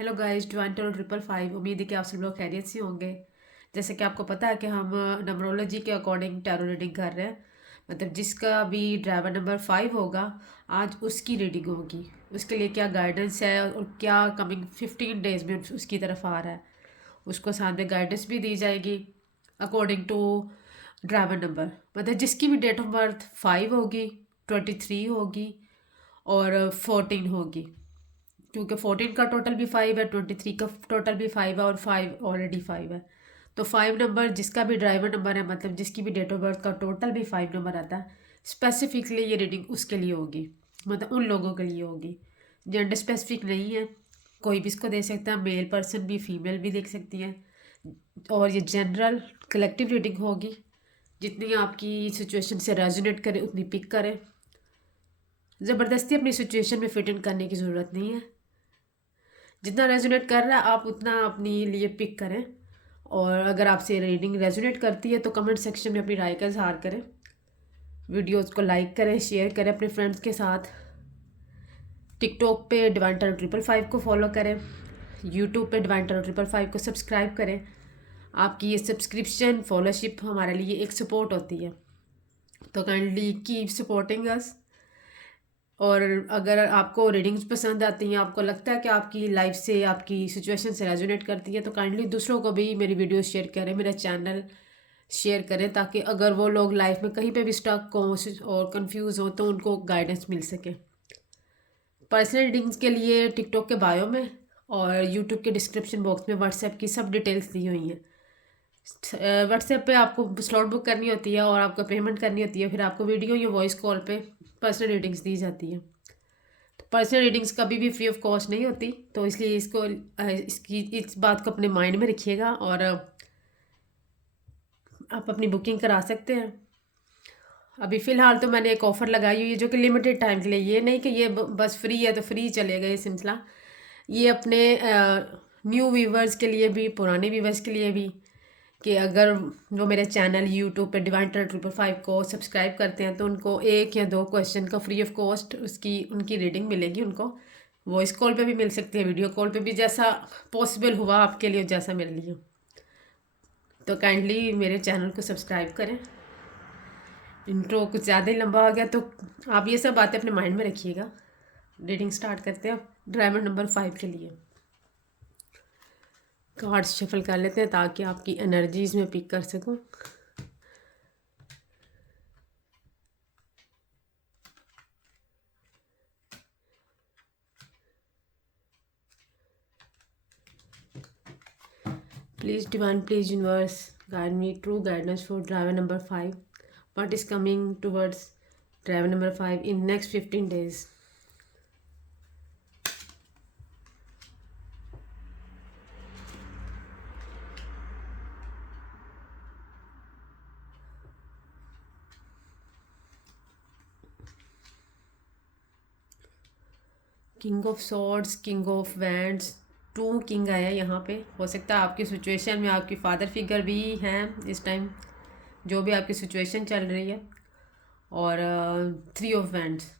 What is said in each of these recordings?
Hello guys, divine tarot 555। उम्मीद है कि आप सब लोग खैरियत से होंगे। जैसे कि आपको पता है कि हम नंबरोलॉजी के अकॉर्डिंग टैरो रीडिंग कर रहे हैं। मतलब जिसका भी ड्राइवर नंबर 5 होगा, आज उसकी रीडिंग होगी। उसके लिए क्या गाइडेंस है और क्या कमिंग 15 डेज में उसकी तरफ आ रहा है, उसको साथ में गाइडेंस भी दी जाएगी अकॉर्डिंग टू ड्राइवर नंबर। मतलब जिसकी भी डेट ऑफ बर्थ 5 होगी, 23 होगी और 14 होगी, क्योंकि 14 का टोटल भी 5 है, 23 का टोटल भी 5 है और 5 ऑलरेडी 5 है। तो 5 नंबर जिसका भी ड्राइवर नंबर है, मतलब जिसकी भी डेट ऑफ बर्थ का टोटल भी 5 नंबर आता है, स्पेसिफिकली ये रीडिंग उसके लिए होगी। मतलब उन लोगों के लिए होगी। जेंडर स्पेसिफिक नहीं है, कोई भी इसको दे सकता है। मेल पर्सन भी, फीमेल भी देख सकती है। और ये जनरल कलेक्टिव रीडिंग होगी। जितनी आपकी सिचुएशन से रेजोनेट करे उतनी पिक करें। ज़बरदस्ती अपनी सिचुएशन में फिट इन करने की ज़रूरत नहीं है। जितना रेजोनेट कर रहा है आप उतना अपने लिए पिक करें। और अगर आपसे रीडिंग रेजोनेट करती है तो कमेंट सेक्शन में अपनी राय का इजहार करें। वीडियोस को लाइक करें, शेयर करें अपने फ्रेंड्स के साथ। टिकटॉक पे डिवाइन टैरो 555 को फॉलो करें। यूट्यूब पे डिवाइन टैरो 555 को सब्सक्राइब करें। आपकी ये सब्सक्रिप्शन फॉलोशिप हमारे लिए एक सपोर्ट होती है, तो काइंडली कीप सपोर्टिंग अस। और अगर आपको रीडिंग्स पसंद आती हैं, आपको लगता है कि आपकी लाइफ से, आपकी सिचुएशन से रेजोनेट करती है, तो काइंडली दूसरों को भी मेरी वीडियो शेयर करें, मेरा चैनल शेयर करें, ताकि अगर वो लोग लाइफ में कहीं पे भी स्टक हो और कंफ्यूज हो तो उनको गाइडेंस मिल सके। पर्सनल रीडिंग्स के लिए टिकटॉक के बायो में और यूट्यूब के डिस्क्रिप्शन बॉक्स में व्हाट्सएप की सब डिटेल्स दी हुई हैं। व्हाट्सएप पे आपको स्लॉट बुक करनी होती है और आपको पेमेंट करनी होती है, फिर आपको वीडियो या वॉइस कॉल पे पर्सनल रीडिंग्स दी जाती हैं। पर्सनल रीडिंग्स कभी भी फ्री ऑफ कॉस्ट नहीं होती, तो इसलिए इसकी इस बात को अपने माइंड में रखिएगा। और आप अपनी बुकिंग करा सकते हैं। अभी फ़िलहाल तो मैंने एक ऑफ़र लगाई हुई है जो कि लिमिटेड टाइम के लिए। ये नहीं कि ये बस फ्री है तो फ्री चलेगा ये सिलसिला। ये अपने न्यू व्यूवर्स के लिए भी, पुराने व्यूवर्स के लिए भी, कि अगर वो मेरे चैनल यूट्यूब पे डिवाइन टैरो 555 को सब्सक्राइब करते हैं तो उनको 1 या 2 क्वेश्चन का फ्री ऑफ कॉस्ट उनकी रीडिंग मिलेगी। उनको वॉइस कॉल पे भी मिल सकती है, वीडियो कॉल पे भी, जैसा पॉसिबल हुआ आपके लिए, जैसा मेरे लिए। तो काइंडली मेरे चैनल को सब्सक्राइब करें। इंट्रो कुछ ज़्यादा ही लंबा हो गया, तो आप ये सब बातें अपने माइंड में रखिएगा। रीडिंग स्टार्ट करते हैं ड्राइवर नंबर 5 के लिए। कार्ड्स शफल कर लेते हैं ताकि आपकी एनर्जीज में पिक कर सकूं। Please divine, please universe, guide me true guidance for driver number 5. What is coming towards driver number 5 in next 15 days? King of swords, king of wands, 2 king आया यहाँ पे। हो सकता है आपकी सिचुएशन में आपकी फादर फिगर भी हैं इस टाइम, जो भी आपकी सिचुएशन चल रही है। और 3 of wands.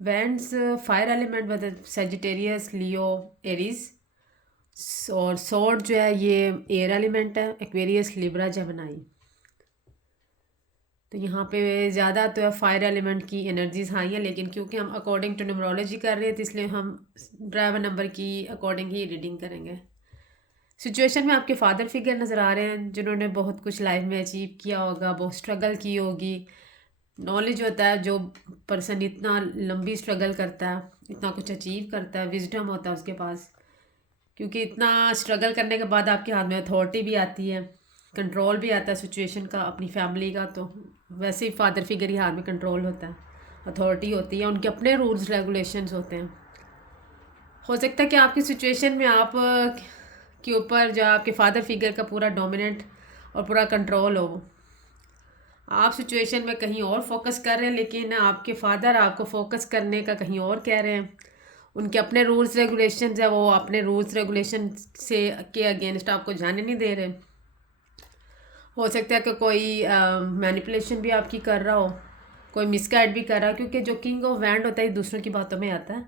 Wands fire element, मतलब सेजिटेरियस, लियो, एरीज। और सॉर्ड जो है ये एयर एलिमेंट है, एक्वेरियस, लिब्रा, जेमिनी। तो यहाँ पे ज़्यादा तो है फायर एलिमेंट की एनर्जीज हाई है, लेकिन क्योंकि हम अकॉर्डिंग टू न्यूमरोलॉजी कर रहे हैं तो इसलिए हम ड्राइवर नंबर की अकॉर्डिंग ही रीडिंग करेंगे। सिचुएशन में आपके फादर फिगर नज़र आ रहे हैं, जिन्होंने बहुत कुछ लाइफ में अचीव किया होगा, बहुत स्ट्रगल की होगी। नॉलेज होता है, जो पर्सन इतना लंबी स्ट्रगल करता है, इतना कुछ अचीव करता है, विजडम होता है उसके पास। क्योंकि इतना स्ट्रगल करने के बाद आपके हाथ में अथॉरिटी भी आती है, कंट्रोल भी आता है सिचुएशन का, अपनी फैमिली का। तो वैसे ही फादर फिगर ही हाथ में कंट्रोल होता है, अथॉरिटी होती है, उनके अपने रूल्स रेगुलेशंस होते हैं। हो सकता है कि आपकी सिचुएशन में आप के ऊपर जो आपके फादर फिगर का पूरा डोमिनेंट और पूरा कंट्रोल हो। आप सिचुएशन में कहीं और फोकस कर रहे हैं, लेकिन आपके फादर आपको फोकस करने का कहीं और कह रहे हैं। उनके अपने रूल्स रेगुलेशंस है, वो अपने रूल्स रेगुलेशन से के अगेंस्ट आपको जाने नहीं दे रहे। हो सकता है कि कोई मैनिपुलेशन भी आपकी कर रहा हो, कोई मिसगाइड भी कर रहा है, क्योंकि जो किंग ऑफ वैंड होता है दूसरों की बातों में आता है।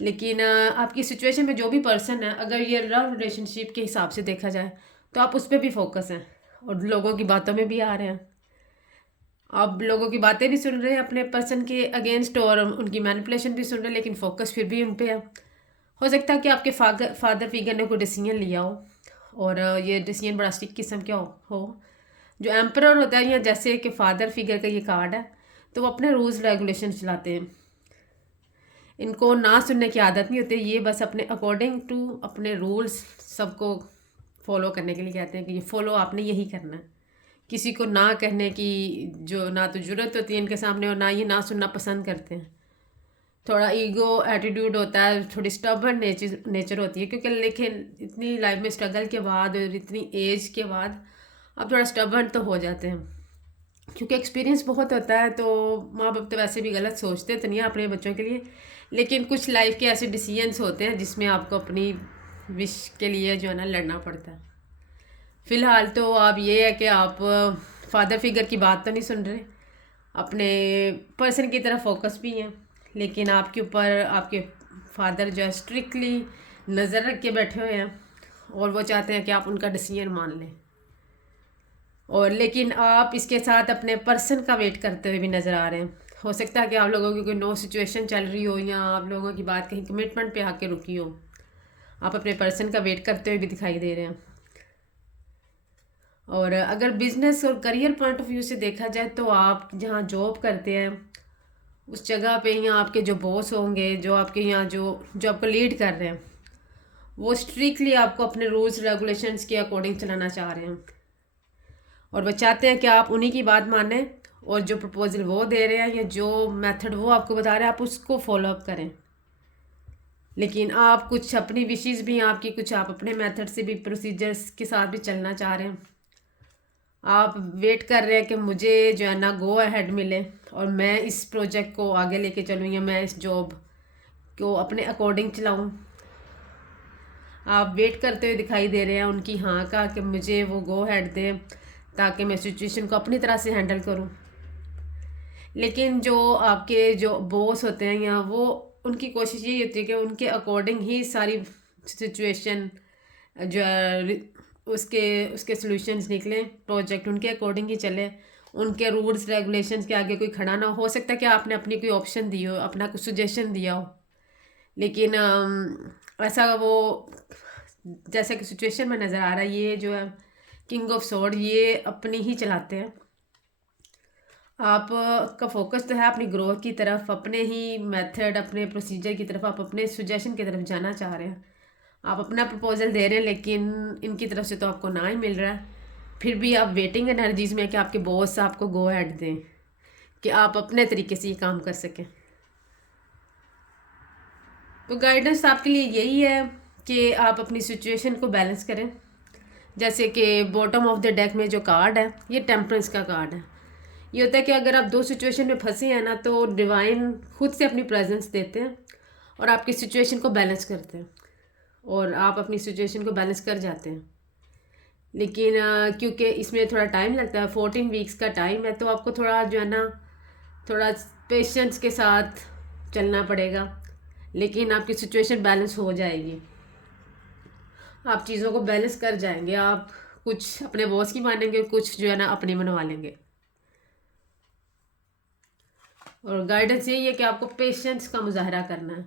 लेकिन आपकी सिचुएशन में जो भी पर्सन है, अगर ये लव रिलेशनशिप के हिसाब से देखा जाए तो आप उस पर भी फोकस हैं और लोगों की बातों में भी आ रहे हैं। आप लोगों की बातें भी सुन रहे हैं अपने पर्सन के अगेंस्ट और उनकी मैनिपुलेशन भी सुन रहे हैं, लेकिन फोकस फिर भी उन पे है। हो सकता है कि आपके फादर फिगर ने कोई डिसीजन लिया हो और ये डिसीजन बड़ा स्ट्रिक्ट किस्म का हो। जो एम्परर होता है या जैसे कि फादर फिगर का ये कार्ड है, तो वो अपने रूल्स रेगुलेशन चलाते हैं। इनको ना सुनने की आदत नहीं होती, ये बस अपने अकॉर्डिंग टू अपने रूल्स सबको फॉलो करने के लिए कहते हैं कि ये फॉलो आपने यही करना है। किसी को ना कहने की जो ना तो ज़रूरत होती है इनके सामने, और ना ये ना सुनना पसंद करते हैं। थोड़ा ईगो एटीट्यूड होता है, थोड़ी स्टबर्न नेचर होती है, क्योंकि लेकिन इतनी लाइफ में स्ट्रगल के बाद और इतनी एज के बाद अब थोड़ा स्टबर्न तो हो जाते हैं, क्योंकि एक्सपीरियंस बहुत होता है। तो माँ बाप तो वैसे भी गलत सोचते तो नहीं अपने बच्चों के लिए, लेकिन कुछ लाइफ के ऐसे डिसीजंस होते हैं जिसमें आपको अपनी विश के लिए जो है ना लड़ना पड़ता है। फ़िलहाल तो आप ये है कि आप फादर फिगर की बात तो नहीं सुन रहे, अपने पर्सन की तरफ फोकस भी हैं, लेकिन आपके ऊपर आपके फादर जो है स्ट्रिक्टली नज़र रख के बैठे हुए हैं और वो चाहते हैं कि आप उनका डिसीजन मान लें। और लेकिन आप इसके साथ अपने पर्सन का वेट करते हुए भी नज़र आ रहे हैं। हो सकता है कि आप लोगों की कोई नो सिचुएशन चल रही हो या आप लोगों की बात कहीं कमिटमेंट पे आके रुकी हो, आप अपने पर्सन का वेट करते हुए भी दिखाई दे रहे हैं। और अगर बिजनेस और करियर पॉइंट ऑफ व्यू से देखा जाए तो आप जहाँ जॉब करते हैं उस जगह पे यहाँ आपके जो बॉस होंगे, जो आपके यहाँ जो आपको लीड कर रहे हैं, वो स्ट्रिक्टली आपको अपने रूल्स रेगुलेशंस के अकॉर्डिंग चलाना चाह रहे हैं और वो चाहते हैं कि आप उन्हीं की बात मानें और जो प्रपोजल वो दे रहे हैं या जो मेथड वो आपको बता रहे हैं आप उसको फॉलो अप करें। लेकिन आप कुछ अपनी विशेज़ भी आपकी, कुछ आप अपने मेथड से भी प्रोसीजर्स के साथ भी चलना चाह रहे हैं। आप वेट कर रहे हैं कि मुझे जो है ना गो अहेड मिले और मैं इस प्रोजेक्ट को आगे लेके चलूँ या मैं इस जॉब को अपने अकॉर्डिंग चलाऊँ। आप वेट करते हुए दिखाई दे रहे हैं उनकी हाँ का कि मुझे वो गो अहेड दें ताकि मैं सिचुएशन को अपनी तरह से हैंडल करूँ। लेकिन जो आपके जो बॉस होते हैं या वो उनकी कोशिश यही होती है कि उनके अकॉर्डिंग ही सारी सिचुएशन जो है उसके उसके सॉल्यूशंस निकलें, प्रोजेक्ट उनके अकॉर्डिंग ही चले, उनके रूल्स रेगुलेशंस के आगे कोई खड़ा ना हो सकता कि आपने अपनी कोई ऑप्शन दी हो, अपना कुछ सजेशन दिया हो, लेकिन ऐसा वो जैसा कि सिचुएशन में नज़र आ रहा है ये जो है किंग ऑफ सॉर्ड ये अपनी ही चलाते हैं। आप का फोकस तो है अपनी ग्रोथ की तरफ, अपने ही मेथड अपने प्रोसीजर की तरफ, आप अपने सजेशन की तरफ जाना चाह रहे हैं, आप अपना प्रपोजल दे रहे हैं, लेकिन इनकी तरफ से तो आपको ना ही मिल रहा है। फिर भी आप वेटिंग एनर्जीज में कि आपके बॉस आपको गो अहेड दें कि आप अपने तरीके से ये काम कर सकें। तो गाइडेंस आपके लिए यही है कि आप अपनी सिचुएशन को बैलेंस करें। जैसे कि बॉटम ऑफ द डेक में जो कार्ड है ये टेम्परेंस का कार्ड है। ये होता है कि अगर आप दो सिचुएशन में फंसे हैं ना तो डिवाइन खुद से अपनी प्रेजेंस देते हैं और आपकी सिचुएशन को बैलेंस करते हैं और आप अपनी सिचुएशन को बैलेंस कर जाते हैं। लेकिन क्योंकि इसमें थोड़ा टाइम लगता है, 14 वीक्स का टाइम है, तो आपको थोड़ा जो है ना थोड़ा पेशेंस के साथ चलना पड़ेगा, लेकिन आपकी सिचुएशन बैलेंस हो जाएगी, आप चीज़ों को बैलेंस कर जाएंगे। आप कुछ अपने बॉस की मानेंगे, कुछ जो है ना अपनी मनवा लेंगे। और गाइडेंस यही है कि आपको पेशेंस का मुजाहरा करना है।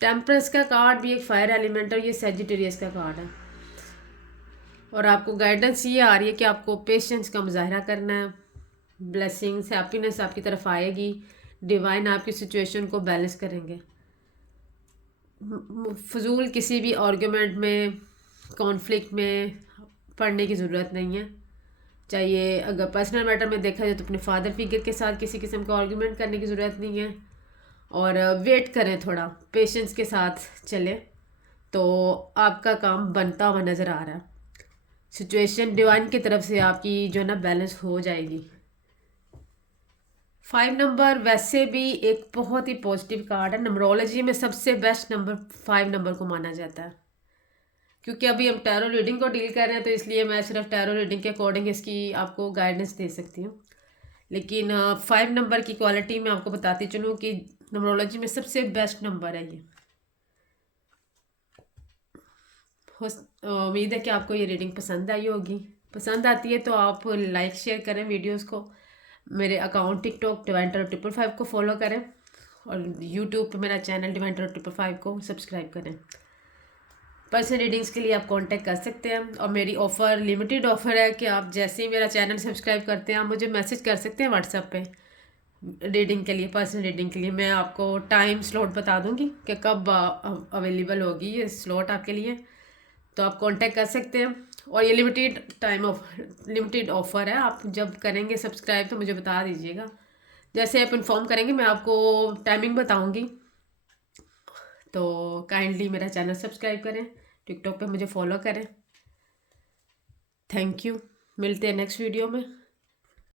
टेम्परेंस का कार्ड भी एक फायर एलिमेंट है, ये सेजिटेरियस का कार्ड है और आपको गाइडेंस ये आ रही है कि आपको पेशेंस का मुजाहरा करना है। ब्लेसिंग्स हैप्पीनेस आपकी तरफ आएगी, डिवाइन आपकी सिचुएशन को बैलेंस करेंगे। फजूल किसी भी आर्गूमेंट में, कॉन्फ्लिक्ट में पढ़ने की ज़रूरत नहीं है। चाहिए अगर पर्सनल मैटर में देखा जाए तो अपने फादर फिगर के साथ किसी किस्म का आर्गूमेंट करने की ज़रूरत नहीं है और वेट करें, थोड़ा पेशेंस के साथ चले तो आपका काम बनता हुआ नज़र आ रहा है। सिचुएशन डिवाइन की तरफ से आपकी जो है ना बैलेंस हो जाएगी। 5 नंबर वैसे भी एक बहुत ही पॉजिटिव कार्ड है, नंबरोलॉजी में सबसे बेस्ट नंबर 5 नंबर को माना जाता है। क्योंकि अभी हम टैरो रीडिंग को डील कर रहे हैं तो इसलिए मैं सिर्फ टैरो रीडिंग के अकॉर्डिंग इसकी आपको गाइडेंस दे सकती हूँ, लेकिन 5 नंबर की क्वालिटी मैं आपको बताती चलूँ कि न्यूमरोलॉजी में सबसे बेस्ट नंबर है ये। उम्मीद है कि आपको ये रीडिंग पसंद आई होगी। पसंद आती है तो आप लाइक शेयर करें वीडियोस को। मेरे अकाउंट टिकटॉक डिवाइन टैरो 555 को फॉलो करें और यूट्यूब पे मेरा चैनल डिवाइन टैरो 555 को सब्सक्राइब करें। पर्सनल रीडिंग्स के लिए आप कांटेक्ट कर सकते हैं और मेरी ऑफ़र लिमिटेड ऑफ़र है कि आप जैसे ही मेरा चैनल सब्सक्राइब करते हैं आप मुझे मैसेज कर सकते हैं व्हाट्सएप पे रीडिंग के लिए, पर्सनल रीडिंग के लिए। मैं आपको टाइम स्लॉट बता दूंगी कि कब अवेलेबल होगी ये स्लॉट आपके लिए, तो आप कांटेक्ट कर सकते हैं। और ये लिमिटेड ऑफ़र है। आप जब करेंगे सब्सक्राइब तो मुझे बता दीजिएगा। जैसे आप इन्फॉर्म करेंगे मैं आपको टाइमिंग बताऊंगी। तो काइंडली मेरा चैनल सब्सक्राइब करें, टिकटॉक पे मुझे फॉलो करें। Thank you. मिलते हैं नेक्स्ट वीडियो में।